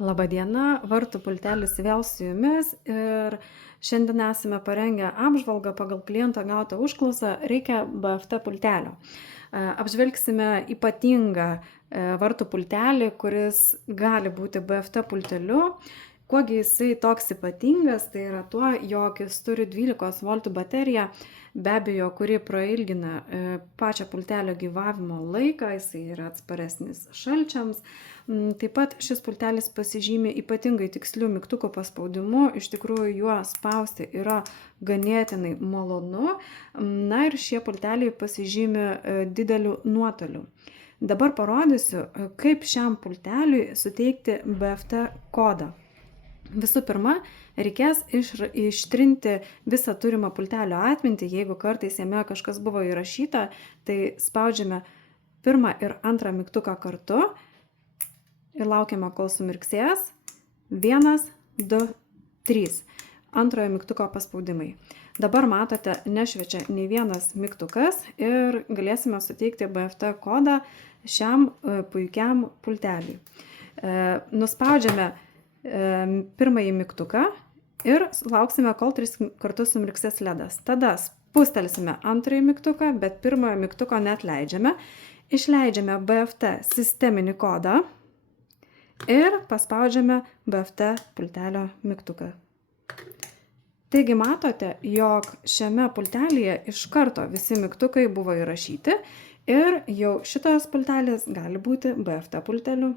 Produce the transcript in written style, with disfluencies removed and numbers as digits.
Labadiena, vartų pultelis vėl su jumis ir šiandien esame parengę apžvalgą pagal kliento gautą užklausą, reikia BFT pultelio. Apžvelgsime ypatingą vartų pultelį, kuris gali būti BFT pulteliu. Kuogi jisai toks ypatingas, tai yra tuo, jog jis turi 12 voltų bateriją, be abejo, kuri prailgina pačią pultelio gyvavimo laiką, jisai yra atsparesnis šalčiams. Taip pat šis pultelis pasižymi ypatingai tikslių mygtukų paspaudimu, iš tikrųjų juo spausti yra ganėtinai malonu, na ir šie pulteliai pasižymi dideliu nuotoliu. Dabar parodysiu, kaip šiam pulteliui suteikti BFT kodą. Visų pirma, reikės ištrinti visą turimą pultelio atmintį, jeigu kartais jame kažkas buvo įrašyta, tai spaudžiame pirmą ir antrą mygtuką kartu ir laukiame, kol sumirksės. 1, 2, 3. Antrojo mygtuko paspaudimai. Dabar matote, nešviečia nei vienas mygtukas ir galėsime suteikti BFT kodą šiam puikiam pulteliui. Nuspaudžiame pirmąjį mygtuką ir lauksime, kol 3 kartus sumirksės ledas. Tada spustelsime antrąjį mygtuką, bet pirmojo mygtuko neatleidžiame. Išleidžiame BFT sisteminį kodą ir paspaudžiame BFT pultelio mygtuką. Taigi matote, jog šiame pultelyje iš karto visi mygtukai buvo įrašyti ir jau šitas pultelis gali būti BFT pulteliu.